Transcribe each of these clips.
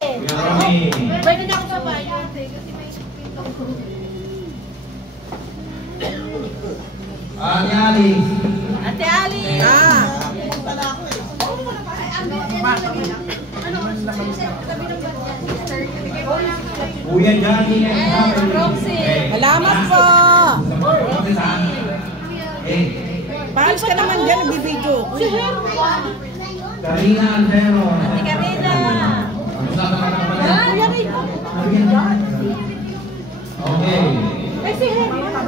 Pwede na ako sa bayo. Kasi may pinto. Ate Ali. Ate Ali. Kuya Johnny. Salamat po. Paano ka naman dyan, nagbibidyo? Si Her. Karina Antero. Ate Karina. Kuya Rico. Okay. Ay, si Her. Wala.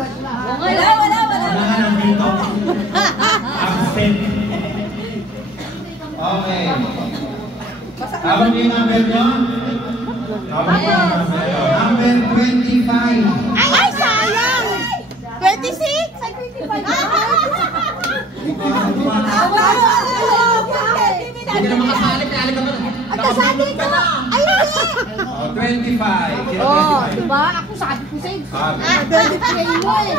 Wala ka ng dito. Absent. Okay. Tawag niyo yung number nyo? Tawag niyo yung number nyo. Number 25. Ay, sayang! 26? Ay, 25. Hindi na makasali, kaya alin ka ba? At kasali ko! Ay, hindi! 25. Oh, diba? Ako sabi ko sa'yo. Birthday mo eh.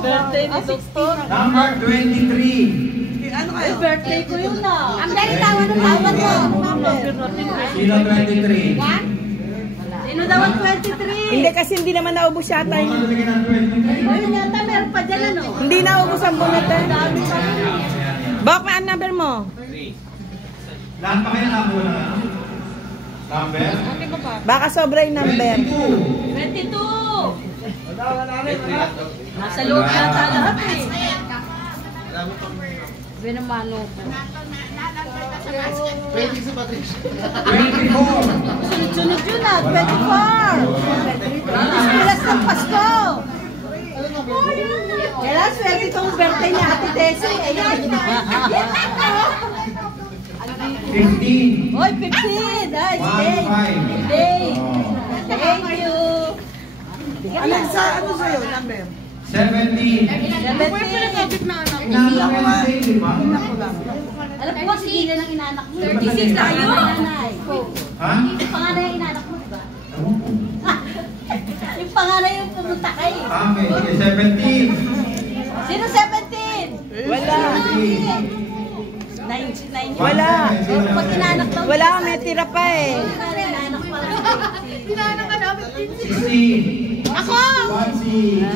Birthday ni Doktor. Number 23. Ay, birthday ko yun na. Ang dali tawa ng tawad mo. Sino 23? Sino daw ang 23? Hindi kasi hindi naman naubos yata Ano yun. lagi ng 23? Ayun yata, meron pa dyan ano. Hindi naubos ang bonnet eh. Dami pa rin eh. Bak, ang number mo? Lahat pa kayo nakakuha na number? Baka sobra yung number. 22. 22. Nasa loob yata lahat eh. Binamano ko. 24. Sunod-sunod yun ah, 24. Pilas ng Pasko. Kailan swerte itong birthday ni Ate Tessie. Ayan. 15. Hoy, 15. Nice day. 15. Day. Thank you. Ano sa'yo, number? 17. 17. Alam ko kasi gila ng inanak mo. 36 tayo. Ha? Yung panganay yung inanak mo, diba? Yung panganay yung pumunta kay. Okay, 17. Sino 17? Wala. 9. Wala. Pag inanak daw. Wala, may tira pa eh. Inanak pa lang. Inanak ka namin. 16. Ako! 16.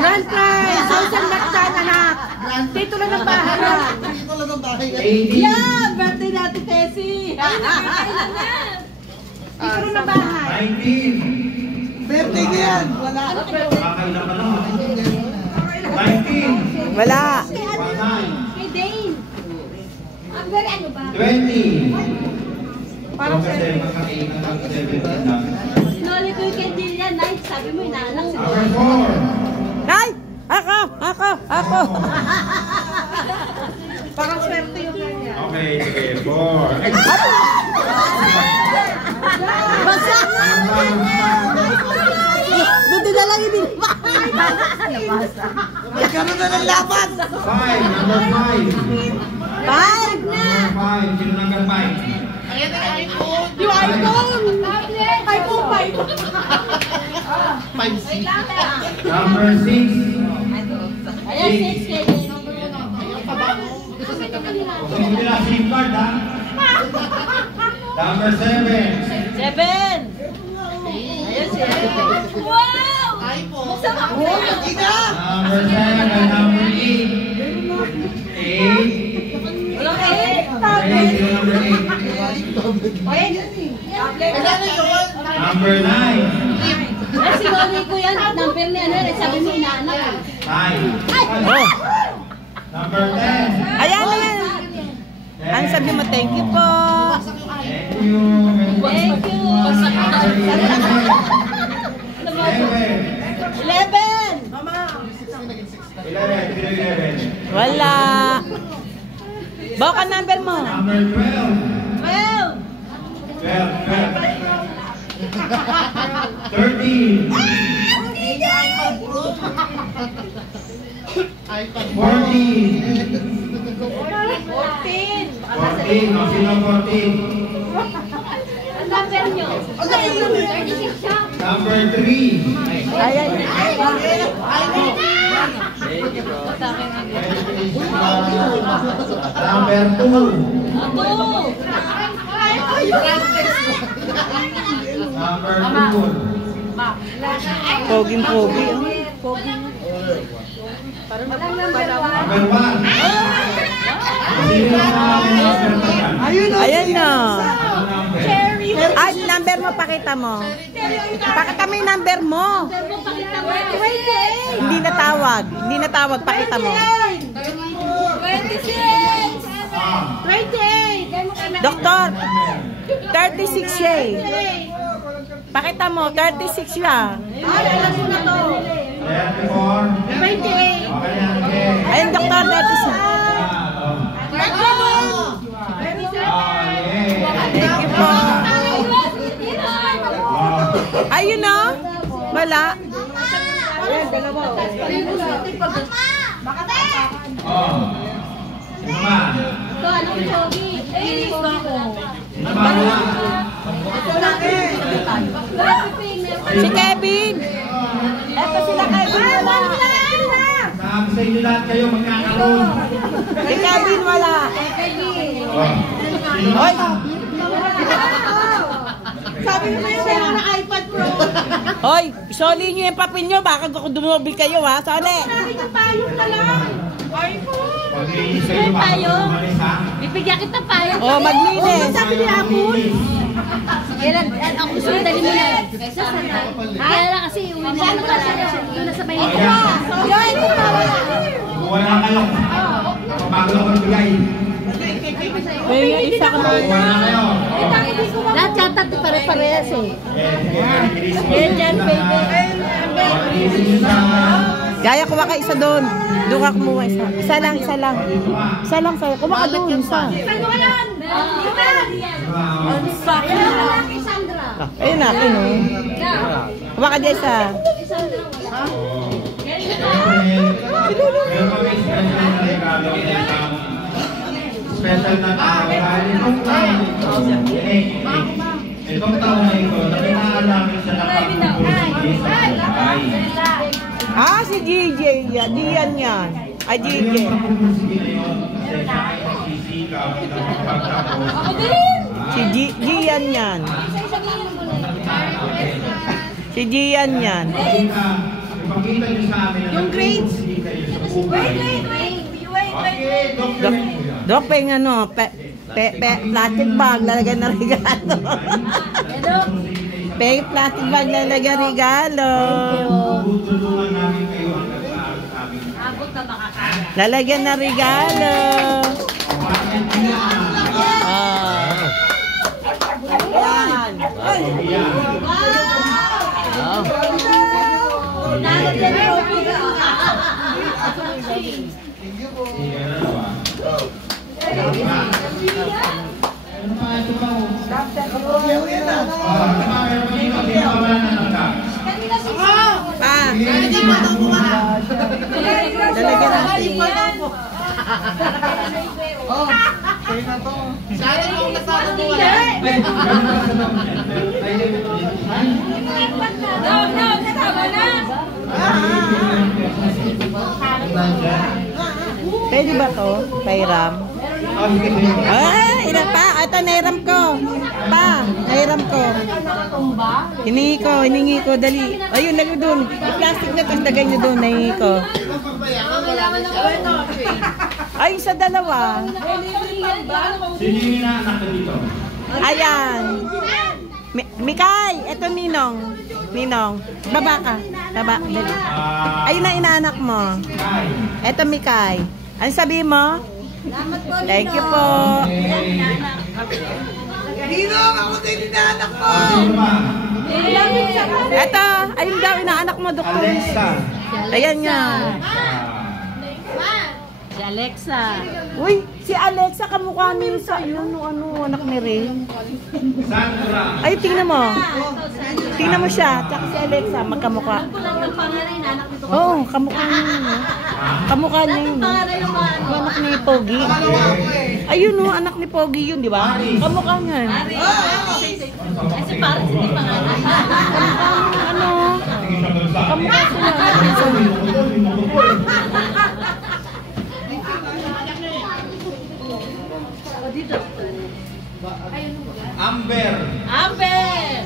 Grand prize! 1,000 laksan, anak! Titulo ng bahay! 18. Yan! Birthday natin, Tessie! Titulo ng bahay! 19. Birthday ko yan! Wala! Kakailan ka na. 19. Wala! 19. Kay Dane! Ang very ano ba? 20. Parang kasi makakainan ng 17 namin. Sinoli ko yung kay Jillian, night. Sabi mo, inaanak si Number Dane. 4. Nay! Ako! Parang swerte yung kanya. Okay, sige, 4. Basta! Buti na lang hindi pa! Nagkaroon na ng laban! 5. Number 5. 5! Number 5. Sino number 5? Yung iPhone! iPhone 5. Number 6. Ayan, 6 kay Dane. Hindi na SIM card, ha? Number 7. 7. Ayan, 7. Wow! Buksan mo. Number 7 and number 8. 8. Walang 8. Okay, sino number 8? Number 9. Eh, sinoli ko yan. Number ni ano, sabi mo inaanak. 9. Number 10. Ayan na yan! Ano sabi mo? Thank you po! Thank you. Thank you. Number 11. 11. 11. Wala! Baka number mo! Number 12. 12. 13. 14. 14. No, sino 14? Ang number nyo? Number 3. Ayan! Number 2. Ako. Poging-pogi. Number 1. Sino ang number 1? Ayan na. Cherry. Ay, number mo, pakita mo. Pakita mo yung number mo. Hindi natawag. Hindi natawag, pakita mo. 28. Doktor, 36 siya eh. Pakita mo, 36 siya. Ay, alam ko na to. 34. 28. Okay yan, okay. Ayun, doktor, 36. Thank you po. Ayun o. Wala. Ayan, dalawa. Sino ba? Ito, ano ko pogi? Iris ko ako. Sino ba? Si Kevin. Eto sila Kevin. Wala. Sabi sa inyo lahat kayo magkakaroon. Si Kevin wala. Sino ba? Hoy. Sabi mo na yung na iPad Pro. Hoy, isoli nyo yung papel nyo. Baka dumobil kayo ha. Soli. Sabi ko payong na lang. Pag-iinis kayo baka umalis ha. Bibigyan kita payong. Oh, maglinis. Sabi ni Apple. Kailan, ako gusto mo dali mo na. Kaya lang kasi uwi na lang pala. Doon na sa may ito. Yan, ito pa wala. Wala kayo. Bago lang magbigay. Kaya isa ka na. Wala kayo. Lahat yata pare-parehas eh. Yan dyan, baby. Gaya, kuha ka isa doon. Doon ka kumuha isa. Isa lang, isa lang. Isa lang sa'yo. Kuha ka doon, isa. Saan mo yan? Sandra. Ayun natin, oh. Kuha ka dyan isa. Special na tao dahil itong taon na ito, nakinaan namin sa nakapagpupulis sa buhay. Ah, si GJ. Diyan yan. Ay, GJ. Si Gian yan. Si Gian yan. Ipakita niyo sa amin yung grades. Dok, peng ano, plastic bag, lalagyan na regalo. Peng plastic bag, lalagyan regalo. Lalagyan na regalo. Yan. Pwede ba to? Pairam? Ah, ina pa. Ito, nairam ko. Pa, nairam ko. Hiningi ko, dali. Ayun, lagi doon. I-plastic na itong dagay nyo doon, nahingi ko. Ay, sa dalawa. Sino yung inaanak na dito? Ayan. Mikay, ito Ninong. Ninong, baba ka. Baba, dali. Ayun na inaanak mo. Ito Mikay. Ano sabihin mo? Thank you po. Ninong, ako din inaanak mo! Sino ba? Ito, ayun daw inaanak mo, doktor. Alexa. Ayan nga. Si Alexa. Uy, si Alexa kamukha niyo sa yun, ano, anak ni Ray. Sandra. Ay, tingnan mo. Tingnan mo siya, tsaka si Alexa, magkamukha. Kulang ng pangalan, anak nito. Oo, kamukha niya yun. Kamukha niya yun. Pangalan yung mga ano. Anak ni Pogi. Ayun no, anak ni Pogi yun, di ba? Kamukha niya. Kasi parang hindi pangalan. Ano? Kamukha sila. Amber. Amber!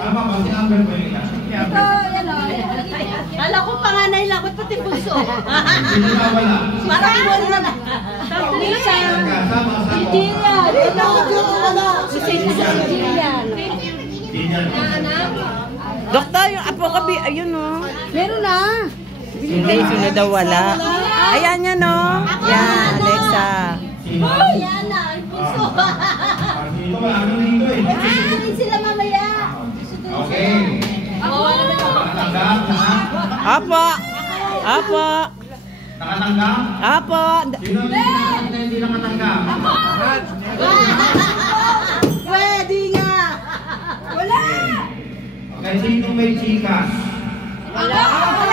Tama ba si Amber ba yun? yan o. Kala ko panganay lang, ba't pati bunso? Sino na wala? Parang iwan na na. Lisa. Jillian. Si Jillian. Doktor, yung apo ka, ayun o. Meron na. Hindi, sino daw wala. Ayan yan o. Yan, Alexa. Sino? Yan na, ang bunso. Dito wala nang dito eh. Aanin sila mamaya. Okay. Nakatanggap na? Apo. Apo. Nakatanggap? Apo. Sino hindi nakatanggap? Pwede nga. Wala. Okay, sino may chikas? Wala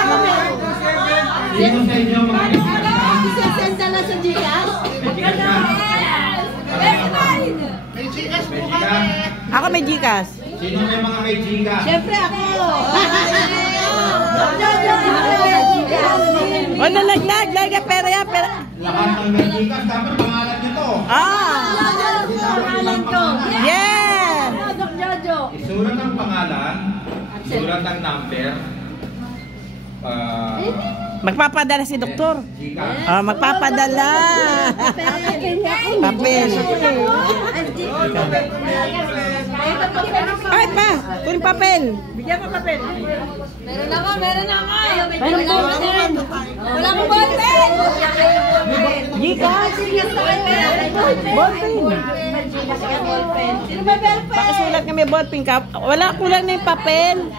kami. Sino sa inyo mga Sisenda na sa Gcash. may chikas ka? May Gcash May chikas? Ako may Gcash. Sino may mga may chikas? Siyempre ako. O, nalaglag. Lagay pera yan. Pera. Lahat ng may chikas, dapat pangalan nyo to. Pangalan ko. Yes. Dok Jojo. Isulat ang pangalan, isulat ang number, Magpapadala si doktor. chikas. Magpapadala. Papel. Ay pa, kunin papel. Bigyan mo papel. Meron ako. Wala akong ballpen. Gcash. Ballpen. Sino may ballpen? Pakisulat nga may ballpen ka. Wala, kulang na yung papel.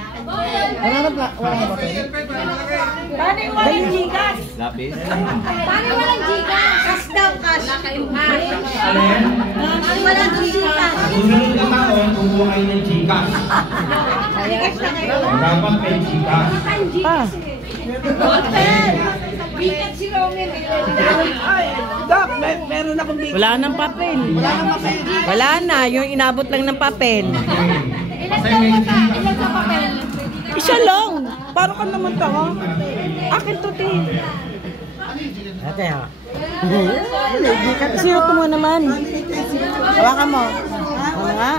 Paano yung walang Gcash? Paano yung walang Gcash? Cash daw, cash. Alin? Paano walang Gcash? Susunod na taon, kukuha kayo ng chikas. Dapat may chikas. Pa. Ballpen. Weekend si Romy. Meron akong big. Wala nang papel. Wala na, yung inabot lang ng papel. Kasi may chikas. Ilan sa papel? Isa lang. Parang ka naman tanga. Akin to, te. Ate, ha? Sino mo naman? Hawakan mo. Ano nga?